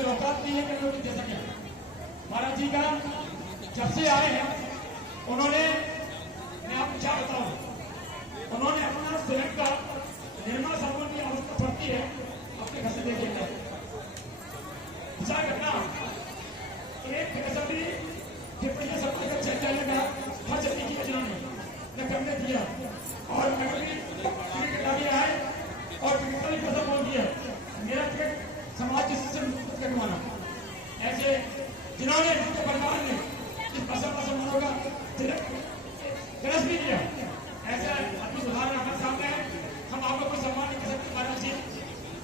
कोई औकात नहीं है कि नोटिस दे सके। महाराज जी का जब से आए हैं उन्होंने, मैं आपको क्या बताऊं, उन्होंने अपना स्वयं का निर्मल साबुन की अवस्था पड़ती है अपने घर से देखे घटना एक असम्बली डिप्टी सभा का चर्चा का हर जगह की योजना ने करने दिया और टिकट आ गया है और टिकट का भी पैसा बोल दिया मेरा टिकट समाज से मुक्त करवाना। ऐसे जिन्होंने उनके परिवार ने इस भाषा मुसलमानों का गलत भी किया, ऐसा आदमी उदाहरण हमारे सामने है। हम आप लोग को सम्मान नहीं कर सकते महाराज जी,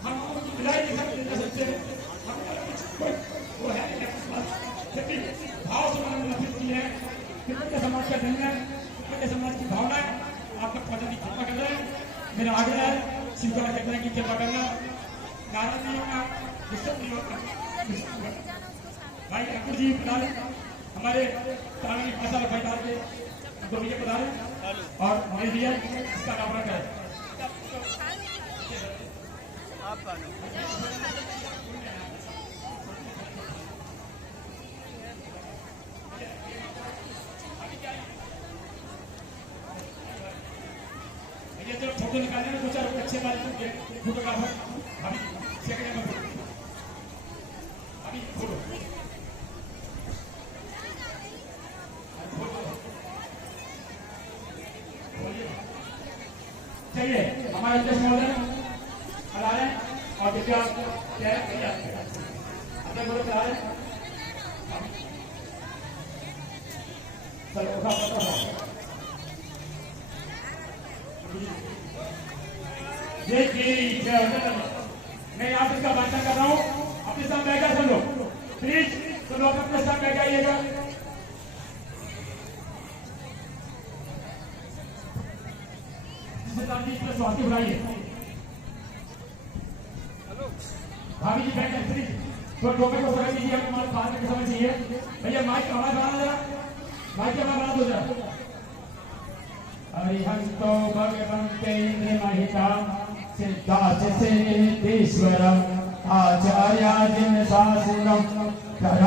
हम आपको मिलाई नहीं सकते, हम वो है भाव से मैंने मुलाफिज की है। तिब्बती समाज का धन है, तिब्बती समाज की भावना है, आपका पता की कृपा कर रहे हैं। मेरा आग्रह है स्वीकार करने की कृपा करना, नाराज नहीं होगा, डिस्टर्ब नहीं होगा। भाई ठाकुर जी पधारे, हमारे कानूनी भाषा भाई डाल के दो भैया पधारे और हमें दिया इसका नाम करें। ये जो फोटो निकालने में दो चार अच्छे बात फोटोग्राफर अभी सेकंड में अभी फोटो चाहिए हमारे अध्यक्ष महोदय आ रहे हैं और विद्या अध्यक्ष महोदय आ रहे हैं। मैं यहाँ से इसका भाषण कर रहा हूँ, अपने साथ बैठा सुन लो प्लीज, सुन लो अपने साथ बैठ जाइएगा। स्वास्थ्य बुलाइए भाभी जी बैठ प्लीज, तो टोपे को समझ लीजिए, हमारे बात में समझ लीजिए। भैया माइक आवाज बढ़ाना जरा, माइक की आवाज बढ़ा दो जरा। अरिहंतो भगवन्ते महिता सिद्धाच सिद्धेश्वरम् आचार्याजिन शासनम् कर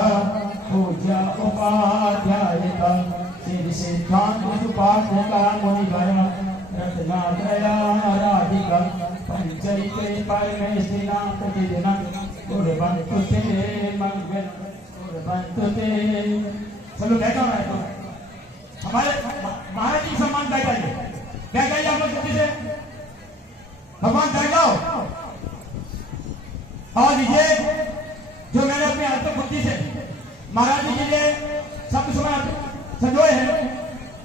पूज्य उपाध्यायितम् श्री सिद्धांत सुपाठका मुनिवर रत्नात्रयाराधिकम् पंचैते परमेष्ठिना प्रतिदिनम् कुर्वन्तु ते मंगलम् कुर्वन्तु ते। चलो बैठो हमारे महाराज जी सम्मान बैठाइए, बैठाइए आप लोग जल्दी से, भगवान बैठ जाओ। और लीजिए जो मैंने अपने आत्म बुद्धि से महाराज जी के लिए शब्द सुना संजोए हैं,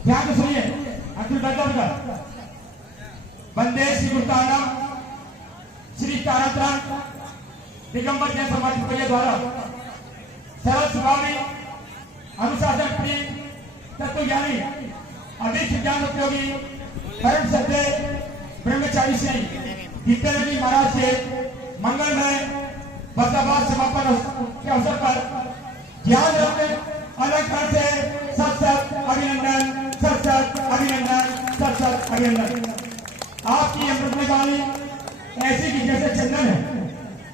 ध्यान से सुनिए। अंतिम बैठा बेटा। वंदे श्री गुरुताना श्री तारात्राण दिगंबर जैन समाज के द्वारा सरल सुभावी अनुशासन प्रिय तत्वज्ञानी अधिक ज्ञान उपयोगी परम सत्य ब्रह्मचारी श्री विद्यानंद महाराज के मंगलमय वर्षावास समापन के अवसर पर ज्ञान रत्न अलंकार से सत अभिनंदन, सत अभिनंदन, सत अभिनंदन। आपकी अमृतमय वाणी ऐसी की जैसे चंदन है,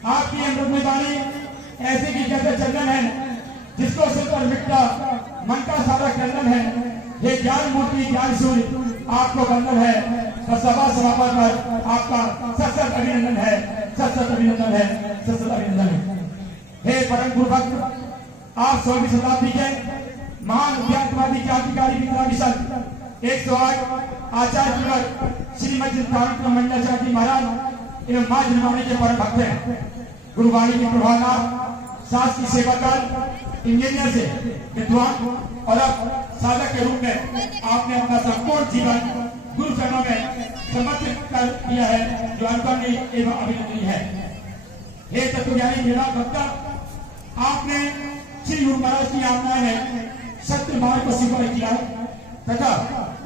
आपकी अमृतमय वाणी ऐसी की जैसे चंदन है, जिसको सुनकर मिटता मन का सारा क्रंदन है। ये ज्ञान मूर्ति ज्ञान सूर्य आपको बंधन है, सभा समापन पर आपका सत अभिनंदन है, सत अभिनंदन है, सत अभिनंदन है। हे परम गुरु भक्त, आप 16वीं शताब्दी के महान अध्यात्मवादी क्रांतिकारी विद्वान संत 108 आचार्य श्रीमद तारक मंडलाचार्य महाराज एवं मां जन्मानी के परम भक्त हैं। गुरुवाणी के प्रभावना सास की सेवा कर इंजीनियर से विद्वान और अब साधक के रूप में आपने अपना संपूर्ण जीवन गुरु चरणों में समर्पित कर दिया है, जो अनुकरणीय एवं अभिनंदनीय है। हे तत्वज्ञानी मेरा भक्ता, आपने श्री गुरु महाराज की आज्ञा में सत्य मार्ग को स्वीकार किया तथा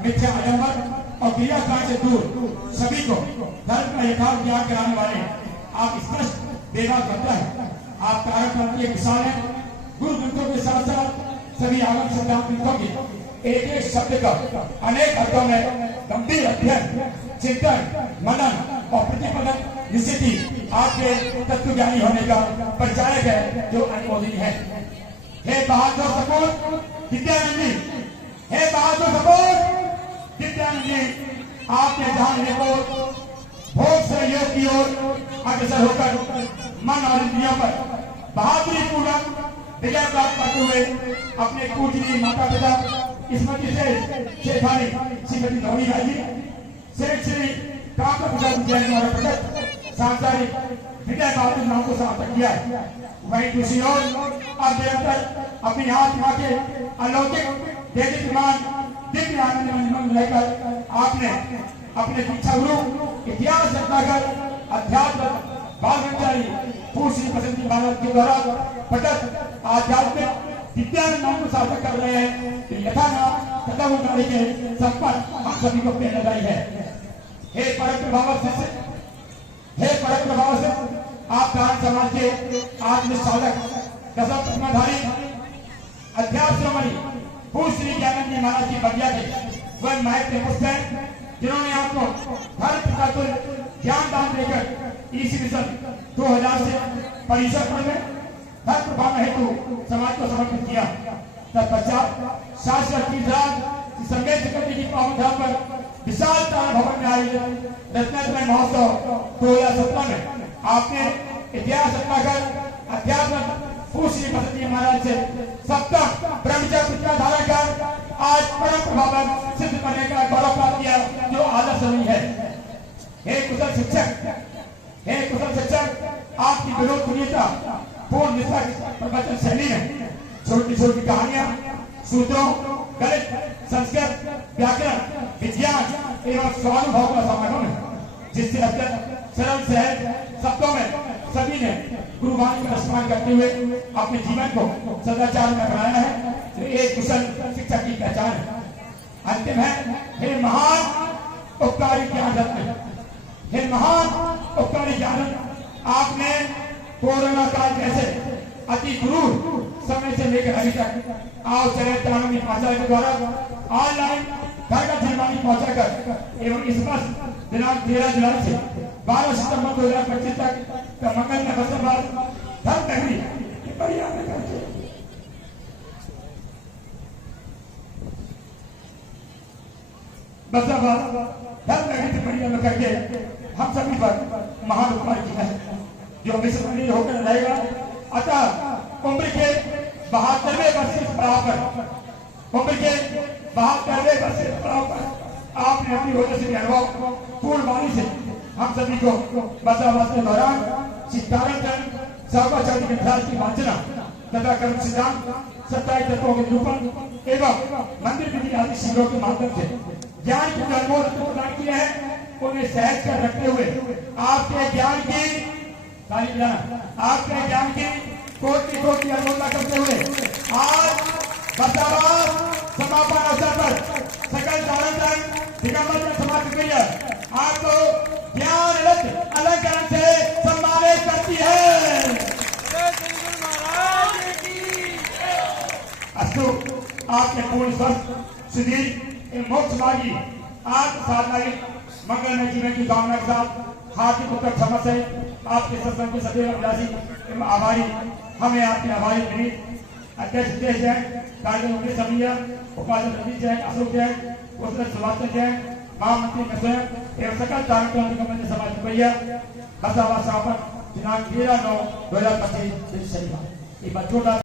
मिथ्या आडंबर और क्रियाकांड से दूर सभी को धर्म का यथार्थ ज्ञान कराने वाले आप स्पष्ट देवा करता है। आप कार्यक्रम विशाल है। गुरु ग्रंथों के साथ साथ सभी आगम सिद्धांतों की एक एक शब्द का अनेक अर्थों में गंभीर अध्ययन, चिंतन, मनन और प्रतिपादन निश्चित ही आपके तत्वज्ञानी होने का परिचायक है जो अनुमोदनीय है। हे बहादुर सपूत विद्यानंद जी, हे बहादुर सपूत विद्यानंद जी, आपने ध्यान को भोग सहयोग की ओर अग्रसर होकर मन और इंद्रियों पर बहादुरी पूर्वक विजय प्राप्त करते हुए अपने पूजनीय माता पिता स्मृति से शेखानी श्रीमती धोनी भाई जी श्री काका सांसारिक विजय बहादुर नाम को सार्थक किया है। वहीं दूसरी ओर अब निरंतर अपनी आत्मा के अलौकिक देदीप्यमान दिव्य आनंद में रहकर आपने अपने दीक्षा गुरु इतिहास रत्नाकर अध्यात्म बालगंजारी पूर्व बसंती भारत के द्वारा पटक आध्यात्मिक विज्ञान नाम को सार्थक कर रहे हैं। तो यथा नाम तथा उन्होंने के संपन्न हम सभी को प्रेरणा लगाई है। हे परम प्रभाव से आप दान समाज के आत्मसाधक दशम प्रतिमाधारी अध्यात्ममणि पूज्य श्री ज्ञानंद जी महाराज की बगिया के वह महत्व पुष्प हैं जिन्होंने आपको धर्म पिता ज्ञान दान देकर ईसी मिशन 2000 से परिसर में धर्म प्रभाव हेतु समाज को समर्पित किया। तत्पश्चात शास्त्र संगीत चक्रवर्ती की पावन धाम पर विशाल तारा भवन में आयोजित रत्नात्रय महोत्सव 2017 में आपने इतिहास रत्नाकर अध्यात्म पूज्य बसंती महाराज से सप्तम ब्रह्मचर्य प्रतिज्ञा धारण कर आज परम प्रभावन सिद्ध करने का गौरव प्राप्त किया जो आदर्श नहीं है। हे कुशल शिक्षक, आपकी विनोदनीयता पूर्ण निष्पक्ष प्रवचन शैली में छोटी छोटी कहानियां सूत्रों गणित संस्कृत व्याकरण विज्ञान एवं स्वानुभव का समागम है जिससे अत्यंत सरल सहज शब्दों में सभी ने गुरुवाणी का स्मरण करते हुए अपने जीवन को सदाचार में बनाया है। तो एक कुशल शिक्षक की पहचान है। अंतिम है हे महान उपकारी ज्ञान रत्न, हे महान उपकारी ज्ञान रत्न, आपने कोरोना काल जैसे अति क्रूर समय से लेकर अभी तक आओ चले तानी भाषा के द्वारा ऑनलाइन घर का जुर्मानी पहुंचाकर एवं इस वर्ष दिनांक 13 जुलाई से 12 सितंबर 2025 तक का मंगल में बसरबाद धर्म नगरी परिया में करके बसरबाद धर्म नगरी परिया में करके हम सभी पर महान उपकार किया है जो हमेशा बनी होकर रहेगा। अतः उम्र के 72वें वर्ष से बराबर आपने अपनी वजह से अनुभव पूर्णवाणी से हम सभी को बसावास के दौरान सिद्धारण सर्वाचार्य ग्रंथराज की वाचना तथा कर्म सिद्धांत 27 तत्वों के निरूपण एवं मंदिर विधि आदि शिविरों के माध्यम से ज्ञान के अनुभव प्रदान किए हैं। उन्हें सहज कर रखते हुए आपके ज्ञान की कोटि अनुमोदना करते हुए आज बसावास समापन अवसर पर सकल चारण दिगंबर समाप्त हुई है। आपको ज्ञान रत्न अलंकरण से सम्मानित करती है। अस्तु आपके पूर्ण स्वस्थ सुधीर मोक्ष मार्गी आत्म साधना मंगलमय जीवन की कामना के साथ हार्दिक उत्तर क्षमा से आपके सत्संग के सदैव अभिलाषी एवं आभारी हमें आपके आभारी विनीत अध्यक्ष देश जैन कार्यक्रम समिया उपाध्यक्ष रवि जैन अशोक जैन उसने सुभाषचंद्र जैन महामंत्री स्वयं एवं सकल कार्यक्रम समाज भैया बसावा समापन दिनांक 13/9/2025 शनिवार।